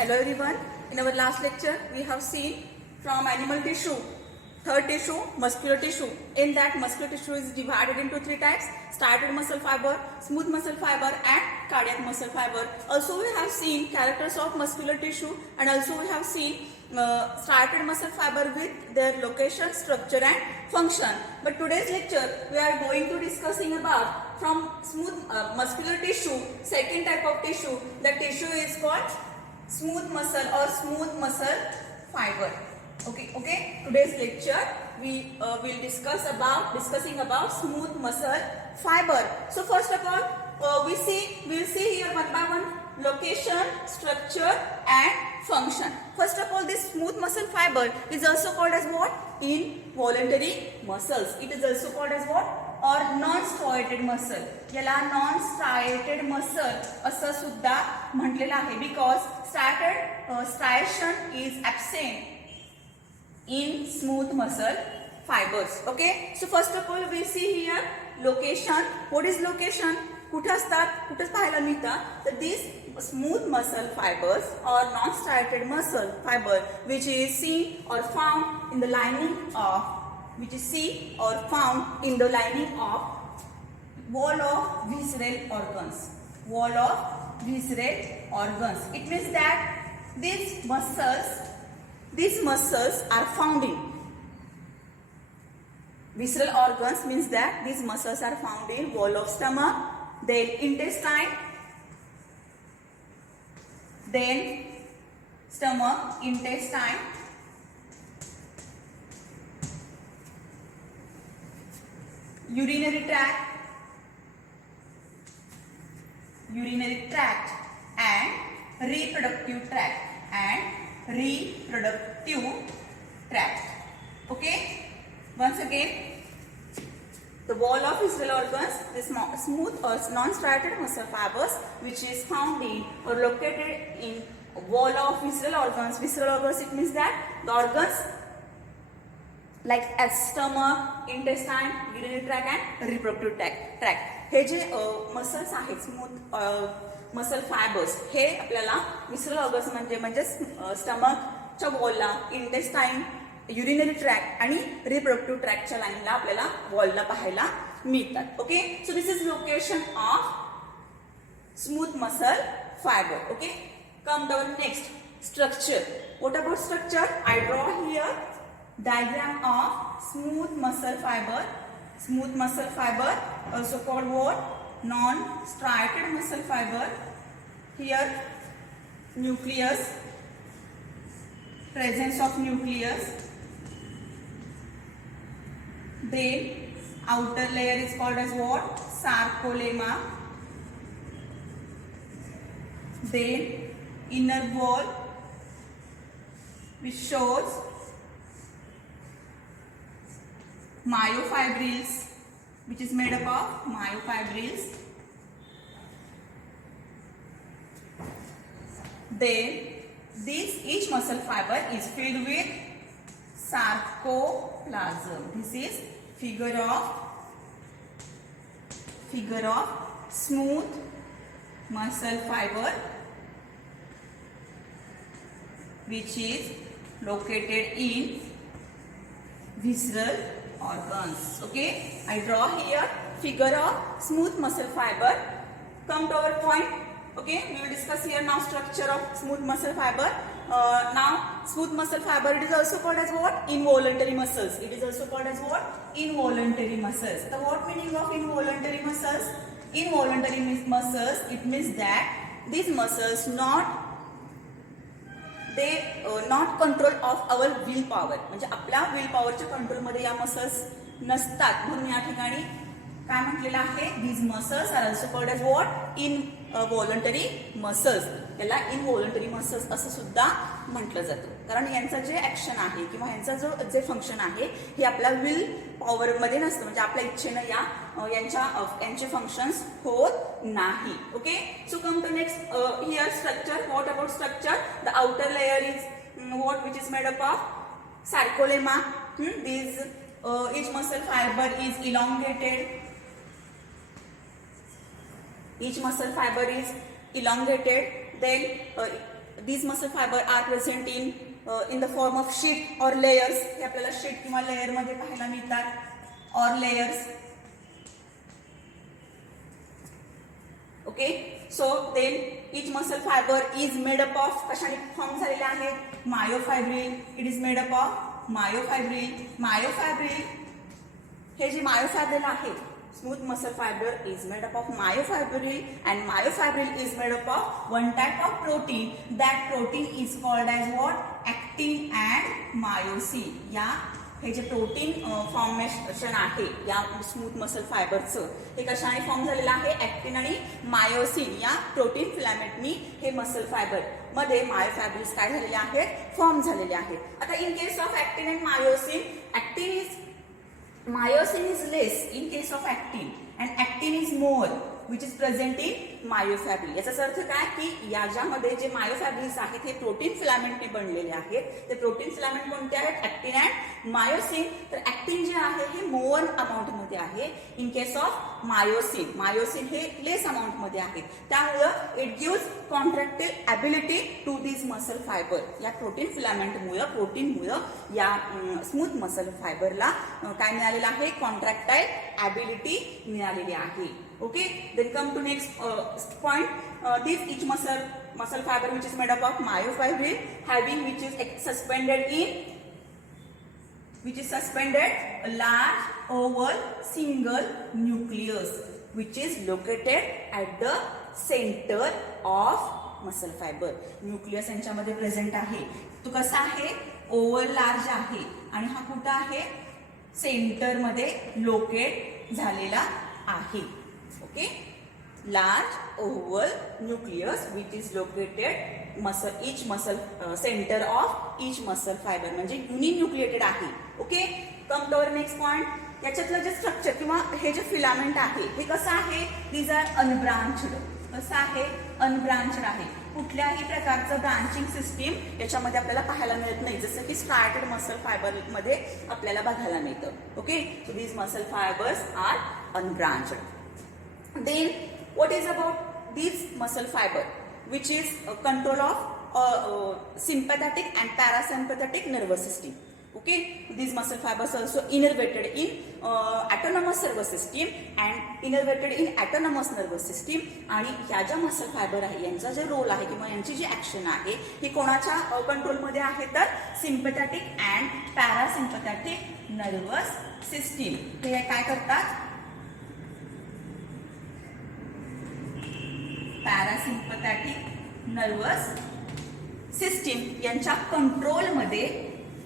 Hello everyone. In our last lecture, we have seen from animal tissue, third tissue, muscular tissue. In that, muscular tissue is divided into three types: striated muscle fiber, smooth muscle fiber, and cardiac muscle fiber. Also, we have seen characters of muscular tissue, and also we have seen striated muscle fiber with their location, structure, and function. But today's lecture, we are going to discussing about from smooth muscular tissue, second type of tissue. The tissue is called smooth muscle or smooth muscle fiber. Okay. Today's lecture we will discussing about smooth muscle fiber. So first of all, we'll see here one by one location, structure, and function. First of all, this smooth muscle fiber is also called as what? Involuntary muscles. It is also called as what? Or non-striated muscle. याला non-striated muscle असं सुद्धा म्हटलेलं आहे because striation is absent in smooth muscle fibers. Okay. So first of all, we see here location. What is location? कुठे असतात? कुठेच पाहायला मिळतात. तर these smooth muscle fibers or non-striated muscle fiber which is seen or found in the lining of wall of visceral organs. Wall of visceral organs. It means that these muscles are found in visceral organs. Means that these muscles are found in wall of stomach, then intestine, then stomach, intestine, urinary tract, and reproductive tract. Okay. Once again, the wall of visceral organs, the smooth or non-striated muscle fibers which is found in or located in wall of visceral organs. Visceral organs, it means that the organs like as stomach, intestine, urinary tract and reproductive tract. हे जे muscles आहेत smooth muscle fibres हे आपल्याला visceral organs म्हणजे स्टमकच्या वॉलला, intestine, urinary tract आणि reproductive ट्रॅक्टच्या लाईनला आपल्याला वॉलला पाहायला मिळतात. Okay. So this is location of smooth muscle fibre. Okay. Come down next structure. What about structure? I draw here diagram of smooth muscle fiber. Smooth muscle fiber also called what? Non-striated muscle fiber. Here nucleus, presence of nucleus. Then outer layer is called as what? Sarcolemma. Then inner wall which shows myofibrils, which is made up of myofibrils. Then each muscle fiber is filled with sarcoplasm. This is figure of smooth muscle fiber which is located in visceral organs. Okay. I draw here figure of smooth muscle fiber. Come to our point. Okay. We will discuss here now structure of smooth muscle fiber. Now smooth muscle fiber, it is also called as what? Involuntary muscles. It is also called as what? Involuntary muscles. The what meaning of involuntary muscles? Involuntary muscles, it means that these muscles not control of our will power. म्हणजे आपल्या will पॉवरच्या कंट्रोलमध्ये या muscles नसतात. म्हणून या ठिकाणी काय म्हटलेलं आहे? These muscles are also called as what? Involuntary muscles. याला इनव्हॉलंटरी मसल्स असं सुद्धा म्हटलं जातं. कारण यांचं जे ऍक्शन आहे किंवा यांचा जे फंक्शन आहे हे आपल्या विल पॉवरमध्ये नसतं. म्हणजे आपल्या इच्छेनं यांचे फंक्शन्स होत नाही. Okay. So come to next here structure. What about structure? The outer layer is what which is made up of sarcolemma. Each muscle fiber is elongated. Each muscle fiber is elongated. Then these muscle fiber are present in the form of sheet or layers. हे आपल्याला sheet किंवा layer मध्ये पाहायला मिळतात or layers. Okay, so then each muscle fiber is made up of कशाने form झालेले आहेत myofibril. It is made up of myofibril. हे जे मायोफायब्रिल आहे smooth muscle fibre is made up of myofibril and myofibril is made up of one type of protein. That protein is called as what? Actin and myosin. या हे जे protein formation आहे या smooth muscle फायबरचं हे कशाने form झालेलं आहे ऍक्टिन आणि myosin या protein फिलामेंटनी हे मसल फायबर मध्ये मायोफायब्रिल्स काय झालेले आहेत फॉर्म झालेले आहेत. आता in case of actin and myosin myosin is less in case of actin and actin is more which is present in myofibril. याचाच अर्थ काय की याच्यामध्ये जे मायोफायब्रिल्स आहेत हे प्रोटीन फिलामेंटने बनलेले आहेत. ते प्रोटीन फिलामेंट कोणते आहेत ऍक्टिन अँड मायोसिन. तर ऍक्टिन जे आहे हे मोअर अमाऊंट मध्ये आहे इन केस ऑफ मायोसिन हे लेस अमाऊंट मध्ये आहे. त्यामुळं it gives contractile ability to this muscle fibre. या प्रोटीन प्रोटीनमुळं या स्मूथ मसल फायबरला काय मिळालेलं आहे कॉन्ट्रॅक्टाईल ॲबिलिटी मिळालेली आहे. Okay, then come to next point. This each muscle fiber which is made up of myofibril having which is suspended a large oval single nucleus which is located at the center of muscle fiber. Nucleus यांच्यामध्ये present आहे. तो कसा आहे oval large आहे आणि हा कुठं आहे सेंटर मध्ये लोकेट झालेला आहे. Okay, large oval nucleus which is located each muscle center of each muscle fiber म्हणजे युनिन्यूक्लिएटेड आहे. Okay, come to our next point. याच्यातलं जे स्ट्रक्चर किंवा हे जे फिलामेंट आहे हे कसं आहे दीज आर अनब्रांच्ड. कसं आहे अनब्रांच्ड आहे. कुठल्याही प्रकारचं ब्रांचिंग सिस्टीम याच्यामध्ये आपल्याला पाहायला मिळत नाही जसं की स्ट्रायटेड मसल फायबर मध्ये आपल्याला बघायला मिळतं. Okay, so these muscle fibres are unbranched. Then what is about this muscle fiber which is control of sympathetic and parasympathetic nervous system. Okay, these muscle fibers also innervated in autonomous nervous system and innervated in autonomous nervous system. आणि ह्या ज्या muscle fibre आहे यांचा जे role आहे किंवा यांची जी action आहे ही कोणाच्या कंट्रोल मध्ये आहे तर sympathetic and parasympathetic nervous system. हे काय करतात पॅरासिम्पॅथॅटिक नर्वस सिस्टीम यांच्या कंट्रोलमध्ये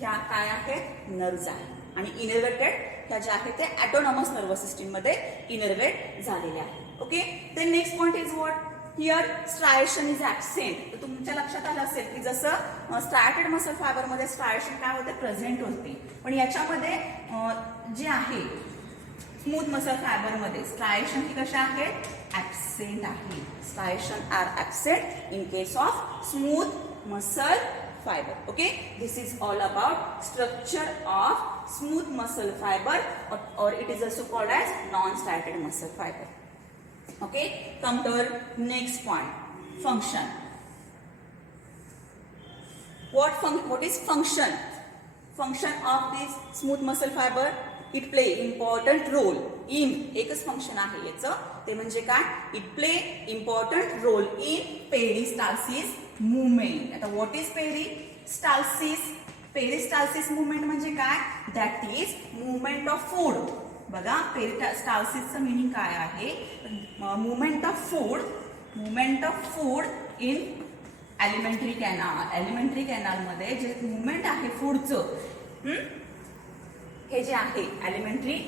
ह्या काय आहेत नर्व्स आहेत आणि इनर्वेटेड ह्या ज्या आहेत ते ऑटोनॉमस नर्वस सिस्टीम मध्ये इनर्वेट झालेल्या आहेत. Okay, then next point is what here striation is absent. तर तुमच्या लक्षात आलं असेल की जसं स्ट्रायटेड मसल फायबर मध्ये स्ट्रायशन काय होते प्रेझेंट होते पण याच्यामध्ये जे आहे स्मूथ मसल फायबर मध्ये स्ट्रायशन ही कशा आहेत ऍबसेंट आहे. Striation are absent in case of smooth muscle fiber. Okay, this is all about structure of smooth muscle fiber or it is also called as non-striated muscle fiber. Okay, come to our next point, function. What is function? Function of this smooth muscle fiber, it play important role in एकच function आहे याचं ते म्हणजे काय it play important role in peristalsis movement. आता what is peristalsis? Peristalsis movement म्हणजे काय that is movement of food. बघा पेरिस्टाल्सिसचं मीनिंग काय आहे movement of food in alimentary canal मध्ये जे मुवमेंट आहे फूडचं हे जे आहे alimentary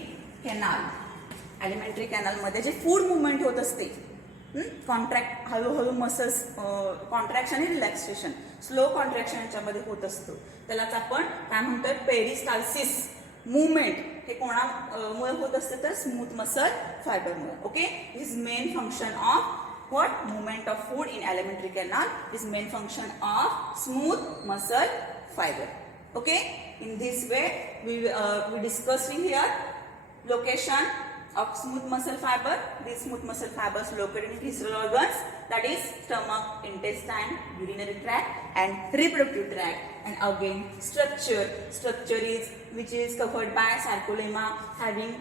canal मध्ये जे फूड मुवमेंट होत असते कॉन्ट्रॅक्ट हळूहळू मसल्स कॉन्ट्रॅक्शन आणि रिलॅक्सेशन स्लो कॉन्ट्रॅक्शन याच्यामध्ये होत असतो त्यालाच आपण काय म्हणतोय पेरिस्टाल्सिस मुवमेंट हे कोणामुळे होत असते तर स्मूथ मसल फायबरमुळे. Okay, this main function of what movement of food in alimentary canal is main function of smooth muscle fiber. Okay, in this way we discussing here location, of smooth muscle fiber. These smooth muscle fibers located in visceral organs, that is stomach, intestine, urinary tract and reproductive tract. And again structure is which is covered by sarcolemma, having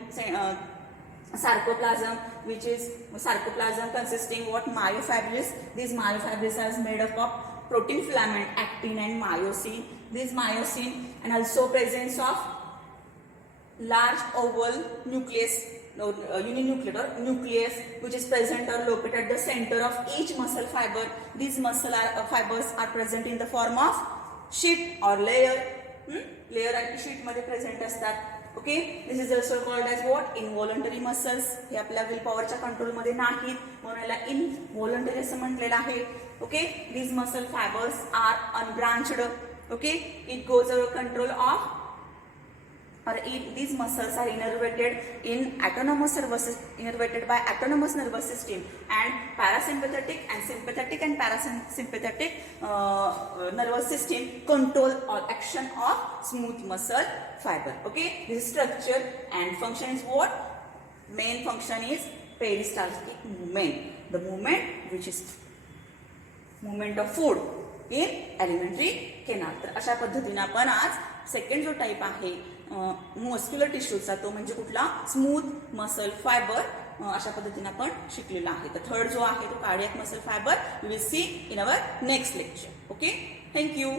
sarcoplasm, which is sarcoplasm consisting what myofibrils. These myofibrils are made up of protein filament, actin and myosin. This myosin and also presence of large oval nucleus, uninucleate or nucleus, which is present or located at the center of each muscle fiber. These muscle fibers are present in the form of sheet or layer. Layer आणि sheet मध्ये present असतात. Okay, this is also called as what? Involuntary muscles. हे आपल्या will पॉवरच्या control मध्ये नाहीत म्हणून याला इनव्हॉलंटरी असं म्हटलेलं आहे. Okay, these muscle fibers are unbranched. Okay, it goes under control of these muscles are innervated by autonomous nervous system and parasympathetic and sympathetic and parasympathetic nervous system control or action of smooth muscle fiber. Okay, this structure and function is what? Main function is peristaltic movement, the movement which is movement of food in alimentary canal. तर अशा पद्धतीने आपण आज second जो type आहे muscular टिश्यूचा तो म्हणजे कुठला? Smooth muscle fibre. अशा पद्धतीने आपण शिकलेला आहे. तर थर्ड जो आहे तो cardiac muscle fibre. We will see in our next lecture. Okay, thank you.